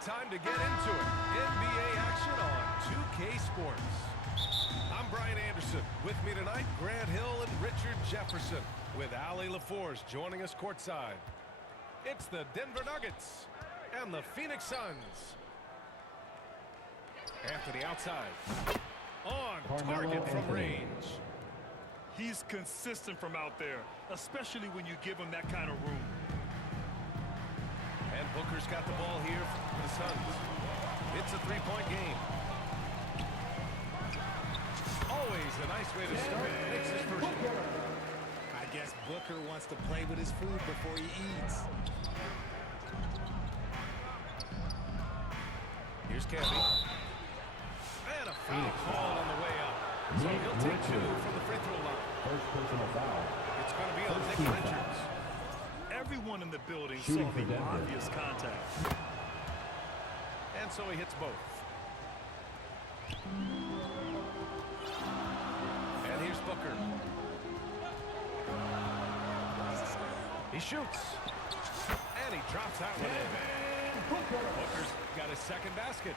time to get into it. NBA action on 2K Sports. I'm Brian Anderson. With me tonight, Grant Hill and Richard Jefferson, with Allie LaForce joining us courtside. It's the Denver Nuggets and the Phoenix Suns. Anthony outside. On target from range. He's consistent from out there, especially when you give him that kind of room. And Booker's got the ball here for the Suns. It's a three-point game. Always a nice way to start. Makes his first one. I guess Booker wants to play with his food before he eats. Here's Candy. And a foul call on the way up. So he'll take two from the free throw line. First personal foul. It's going to be on Nick Richards. Everyone in the building Shooting saw for the Denver. obvious contact. And so he hits both. And here's Booker. He shoots. And he drops that one in. Booker's got his second basket.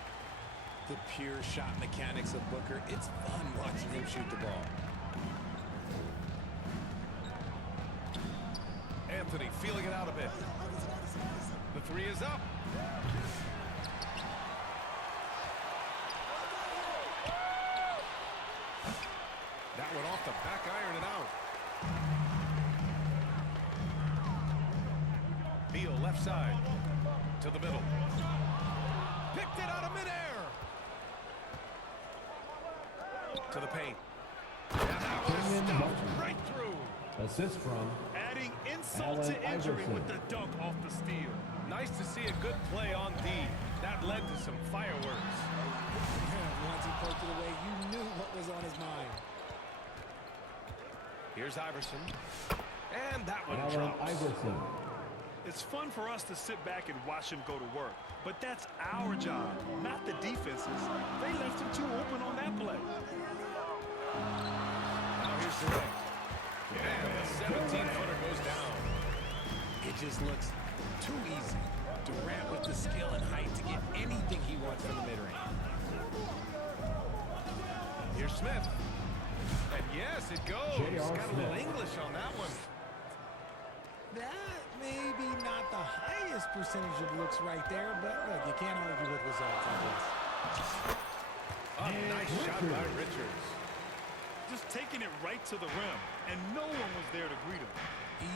The pure shot mechanics of Booker. It's fun watching him shoot the ball. Anthony feeling it out a bit. The three is up. That one off the back iron and out. Beal left side to the middle. Picked it out of midair. To the paint. And that was stuffed right through. Assist from Adding insult Allen to injury Iverson. with the dunk off the steal. Nice to see a good play on D. That led to some fireworks. Once he poked it away, you knew what was on his mind. Here's Iverson. And that one Allen drops. Iverson. It's fun for us to sit back and watch him go to work. But that's our job, not the defense's. They left him too open on that play. Now here's Durant. And the 17-footer goes down. It just looks too easy. Durant with the skill and height to get anything he wants from the mid-range. Here's Smith. And yes, it goes. J.R. Got a little Smith. English on that one. That may be not the highest percentage of looks right there, but look, you can't argue with results, I guess. A nice shot by Richards. Just taking it right to the rim, and no one was there to greet him.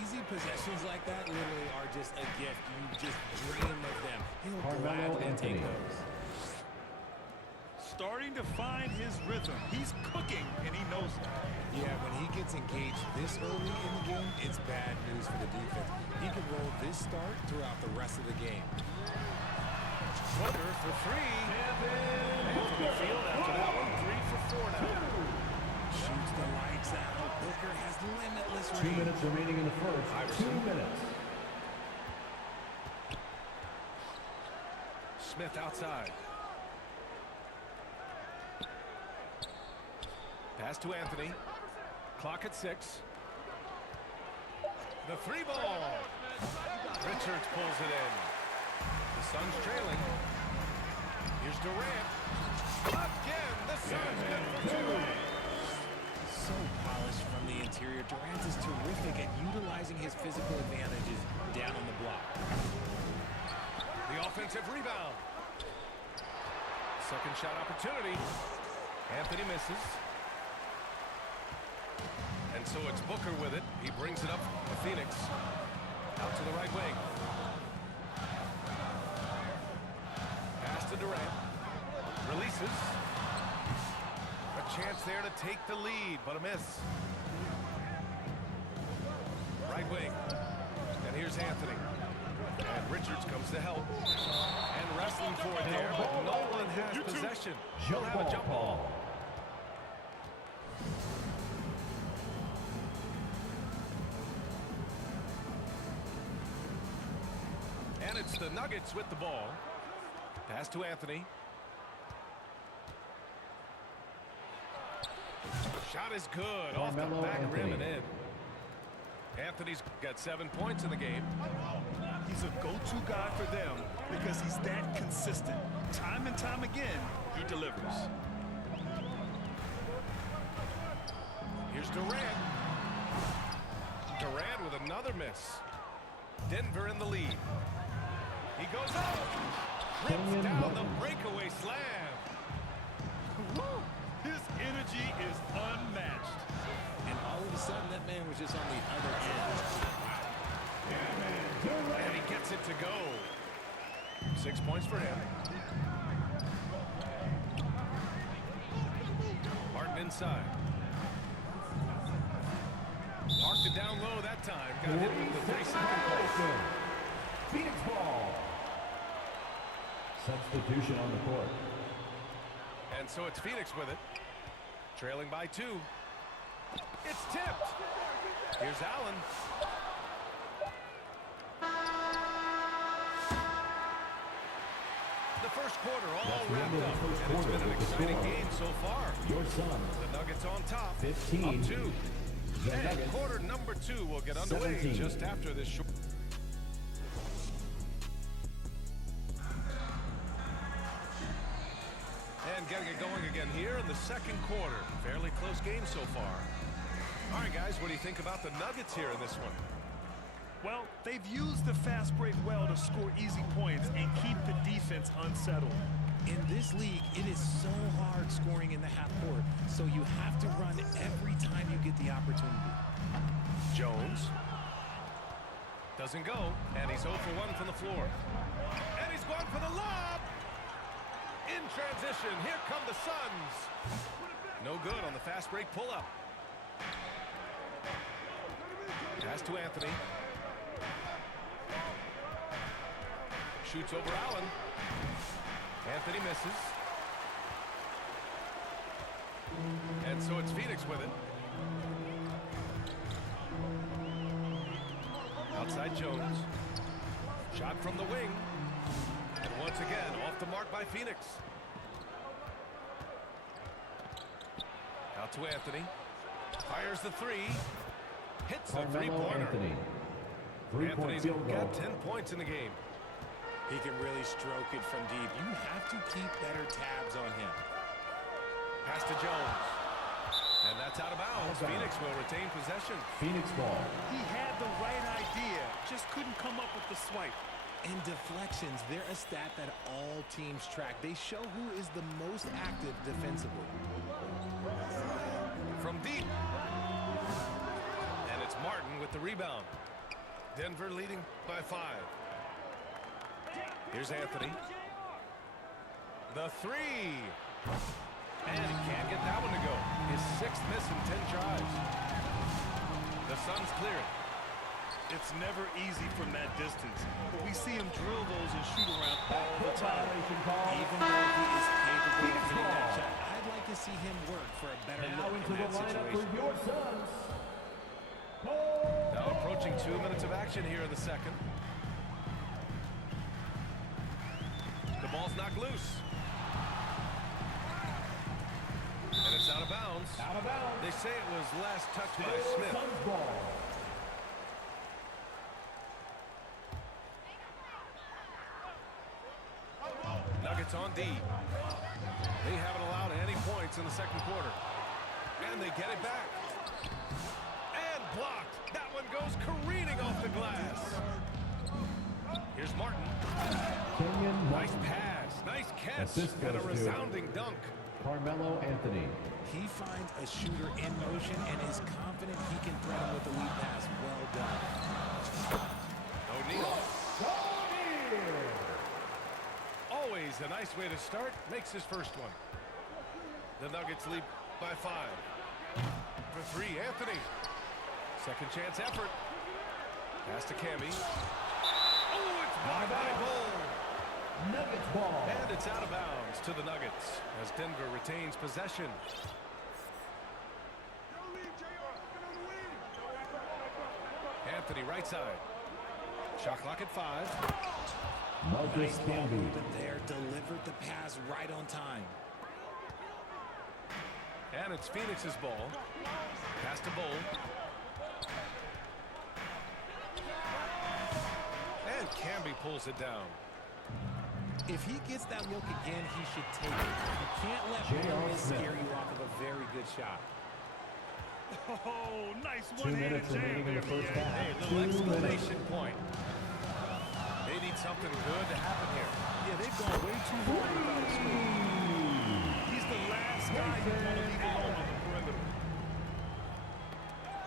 Easy possessions like that literally are just a gift. You just dream of them. He'll Carmelo gladly take Anthony. those. Starting to find his rhythm. He's cooking, and he knows it. Yeah, when he gets engaged this early in the game, it's bad news for the defense. He can roll this start throughout the rest of the game. Booker for three. Anthony Field after that one. 3 for 4 now. Shoots the lights out. Booker has limitless 2 range. minutes remaining in the first. Iverson. 2 minutes. Smith outside. Pass to Anthony. Clock at 6. The three ball. Richards pulls it in. The Suns trailing. Here's Durant. Again, the Suns good for 2. So polished from the interior. Durant is terrific at utilizing his physical advantages down on the block. The offensive rebound. Second shot opportunity. Anthony misses. And so it's Booker with it. He brings it up to Phoenix. Out to the right wing. Pass to Durant. Releases. A chance there to take the lead, but a miss. Right wing. And here's Anthony. And Richards comes to help. And wrestling for it there, but no one has possession. He'll have a jump ball. And it's the Nuggets with the ball. Pass to Anthony. Shot is good. Off the back rim and in. Anthony's got 7 points in the game. He's a go-to guy for them because he's that consistent. Time and time again, he delivers. Here's Durant. Durant with another miss. Denver in the lead. He goes up. Rips down the breakaway slam. Woo! His energy is unmatched. And all of a sudden, that man was just on the other end. And he gets it to go. 6 points for him. Martin inside. Parked it down low that time. Got hit with the 3-second ball. Phoenix ball. Substitution on the court. And so it's Phoenix with it. Trailing by 2. It's tipped. Here's Allen. The first quarter all wrapped up. And it's been an exciting game so far. Your Suns. The Nuggets on top. 15. Up 2. The And Nuggets. quarter number 2 will get underway 17. just after this short. And getting it going again here in the second quarter. Fairly close game so far. All right, guys, what do you think about the Nuggets here in this one? Well, they've used the fast break well to score easy points and keep the defense unsettled. In this league, it is so hard scoring in the half court, so you have to run every time you get the opportunity. Jones. Doesn't go, and he's 0 for 1 from the floor. And he's going for the lob. In transition, here come the Suns. No good on the fast break pull-up. Pass to Anthony. Shoots over Allen. Anthony misses. And so it's Phoenix with it. Outside Jones. Shot from the wing. And once again, off the mark by Phoenix. Out to Anthony. Fires the 3. Hits the Carmelo three-pointer. Anthony. Three-point Anthony's field got goal. 10 points in the game. He can really stroke it from deep. You have to keep better tabs on him. Pass to Jones. And that's out of bounds. Phoenix will retain possession. Phoenix ball. He had the right idea, just couldn't come up with the swipe. And deflections, they're a stat that all teams track. They show who is the most active defensively. From deep. And it's Martin with the rebound. Denver leading by 5. Here's Anthony. The 3. And he can't get that one to go. His 6th miss in 10 tries. The Suns clear it. It's never easy from that distance. We see him drill those and shoot around all the time. Violation call. Even though he is capable of hitting that shot, I'd like to see him work for a better Now look into in the that lineup situation. for your Suns. Now approaching 2 minutes of action here in the second. The ball's knocked loose. And it's out of bounds. Out of bounds. They say it was last touched by Still Smith. Suns ball. Nuggets on D. They haven't allowed any points in the second quarter. And they get it back. And blocked. That one goes careening off the glass. Here's Martin. Kenyon Nice Martin. pass. Nice catch. Assist And a goes to- resounding dunk. Carmelo Anthony. He finds a shooter in motion and is confident he can thread him with the lead pass. Well done. O'Neal. Always a nice way to start. Makes his first one. The Nuggets lead by 5. For 3, Anthony. Second chance effort. Pass to Camby. Oh, it's blocked by Bull. Nuggets ball. And it's out of bounds to the Nuggets as Denver retains possession. Anthony right side. Shot clock at 5. Marcus Nice ball Camby. movement there. Delivered the pass right on time. And it's Phoenix's ball. Pass to Bull. And Camby pulls it down. If he gets that look again, he should take it. You can't let one miss scare you off of a very good shot. Oh, nice 2 one-handed minutes jam remaining in there, the first BA. half. Hey, a 2 little minutes. exclamation point. They need something good to happen here. Yeah, they've gone way too long without a score. He's the last guy you want to leave alone on the perimeter.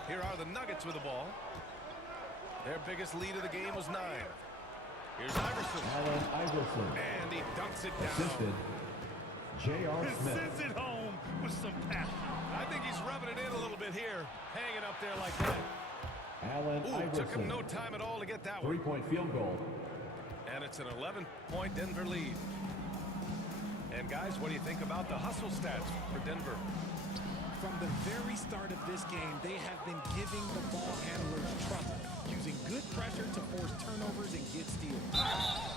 Here are the Nuggets with the ball. Their biggest lead of the game was 9. Here's Iverson. Allen Iverson. And he dunks it down. Assisted. J.R. He Smith. sends it home with some passion. I think he's rubbing it in a little bit here. Hanging up there like that. Allen Ooh, took him Iverson. no time at all to get that one. 3-point field goal. And it's an 11-point Denver lead. And guys, what do you think about the hustle stats for Denver? From the very start of this game, they have been giving the ball handlers trouble, using good pressure to force turnovers and get steals.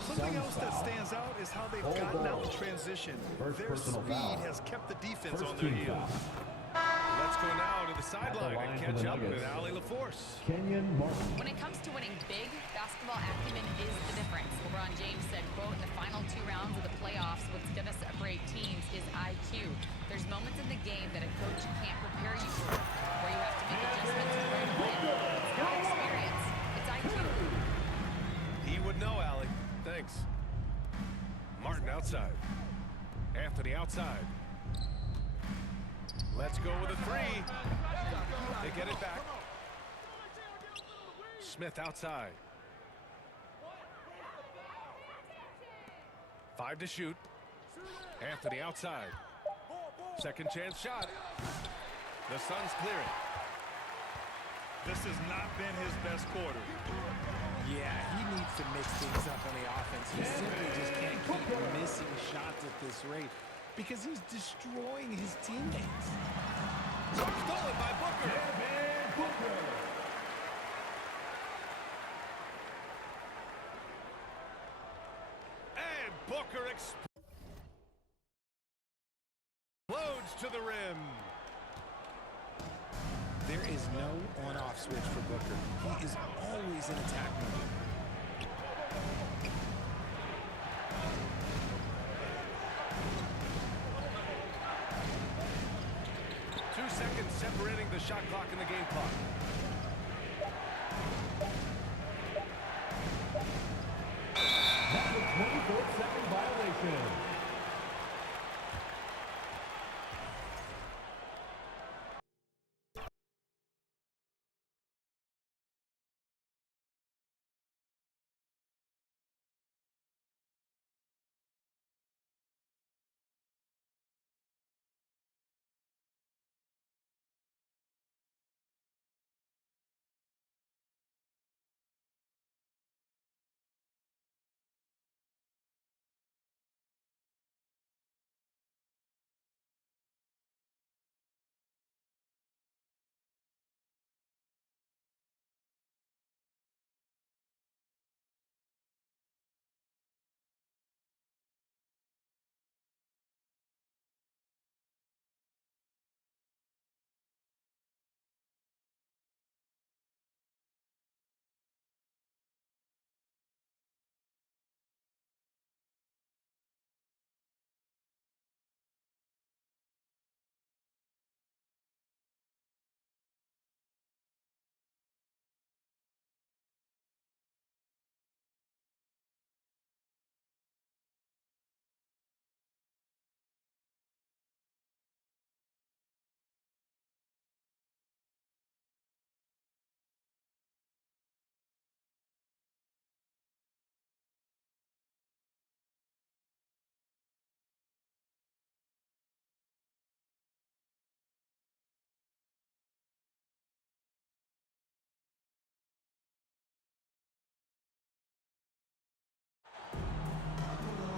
Something Some else that foul. stands out is how they've Hold gotten ball. out in transition. First Their personal speed foul. has kept the defense First on their team heels. foul. Let's go now to the sideline line and for catch the up with Nuggets. Allie LaForce. Kenyon Martin. When it comes to winning big, basketball acumen is the difference. LeBron James said, quote, in the final 2 rounds of the playoffs, what's going to separate teams is IQ. There's moments in the game that a coach can't prepare you for, where you have to make adjustments right away. It's not experience. It's IQ. He would know, Allie. Thanks. Martin outside. Anthony outside. Let's go with a 3. They get it back. Smith outside. 5 to shoot. Anthony outside. Second chance shot. The Suns clear it. This has not been his best quarter. Yeah, he needs to mix things up on the offense. He simply just can't keep missing shots at this rate because he's destroying his teammates. Stolen by Booker. And Booker explodes to the rim. There is no on-off switch for Booker. He is always in attack mode. Seconds separating the shot clock and the game clock. That's a 24-second violation.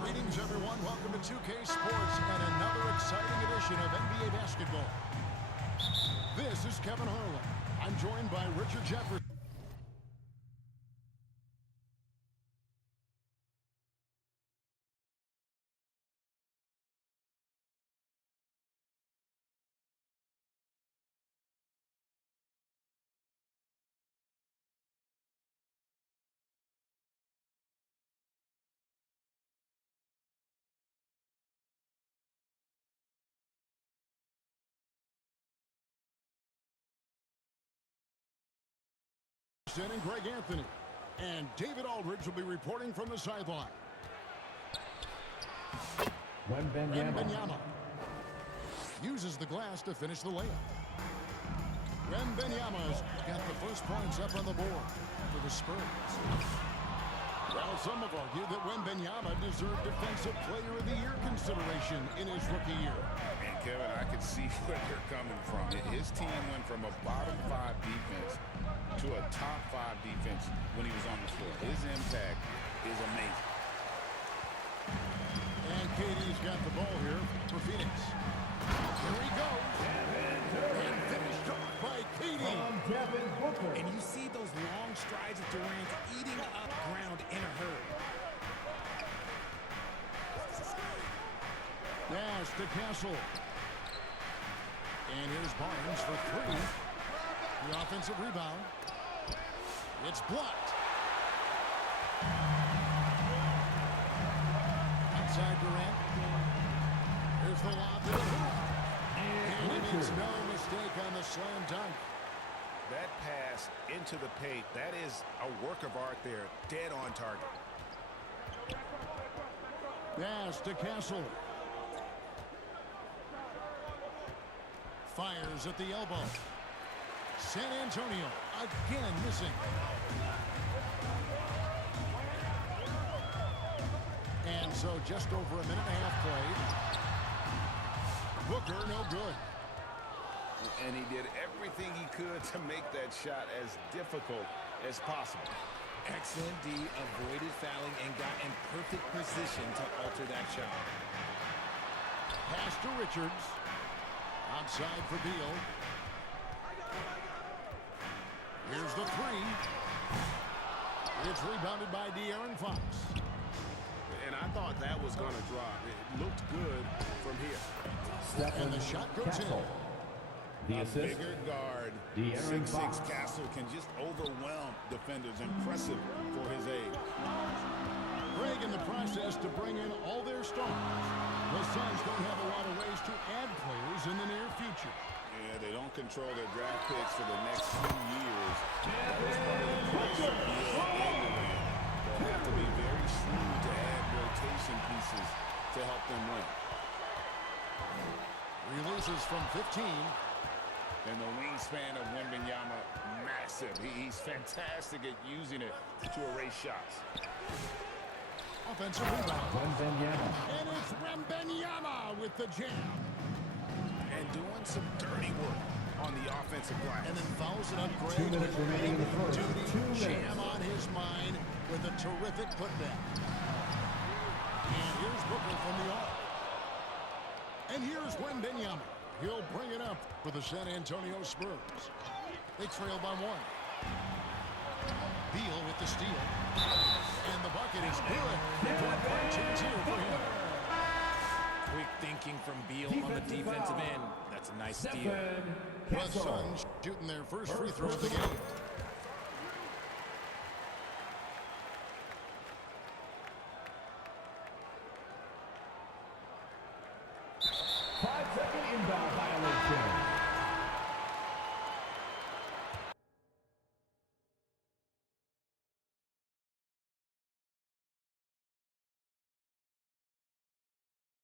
Greetings, everyone. Welcome to 2K Sports and another exciting edition of NBA basketball. This is Kevin Harlan. I'm joined by Richard Jefferson. Anderson and Greg Anthony. And David Aldridge will be reporting from the sideline. Wembanyama uses the glass to finish the layup. Wembanyama's got the first points up on the board for the Spurs. Well, some have argued that Wembanyama deserved Defensive Player of the Year consideration in his rookie year. And Kevin, I could see where they're coming from. His team went from a bottom 5 defense to a top 5 defense when he was on the floor. His impact is amazing. And KD's got the ball here for Phoenix. Here he goes. And finished off by KD. And you see those long strides of Durant eating up ground in a hurry. Nash to Castle. And here's Barnes for 3. The offensive rebound. It's blocked. Outside Durant. Here's the lob to the hoop. And he makes no mistake on the slam dunk. That pass into the paint, that is a work of art there, dead on target. Nash to Castle. Fires at the elbow. San Antonio again missing. And so just over a minute and a half played. Booker no good. And he did everything he could to make that shot as difficult as possible. Excellent D, avoided fouling and got in perfect position to alter that shot. Pass to Richards. Outside for Beal. Here's the 3. It's rebounded by De'Aaron Fox. And I thought that was going to drop. It looked good from here. And the shot goes in. The A assist, bigger guard, De'Aaron 6'6" Fox. Castle can just overwhelm defenders. Impressive for his age. Greg in the process to bring in all their stars. The Suns don't have a lot of ways to add players in the near future. Yeah, they don't control their draft picks for the next few years. That was part of the equation. They'll have to be very shrewd to add rotation pieces to help them win. Releases from 15. And the wingspan of Wembanyama, massive. He's fantastic at using it to erase shots. Offensive rebound. Wembanyama. And it's Wembanyama with the jam. And doing some dirty work on the offensive glass. And then fouls it up Greg. 2 minutes remaining in the first. Duty 2 minutes. jam on his mind with a terrific putback. And here's Booker from the arc. And here's Wembanyama. He'll bring it up for the San Antonio Spurs. They trail by 1. Beal with the steal. And the bucket is good. 4 2 for him. Quick thinking from Beal on the defensive end. That's a nice steal. The Suns shooting their first free throw of the game.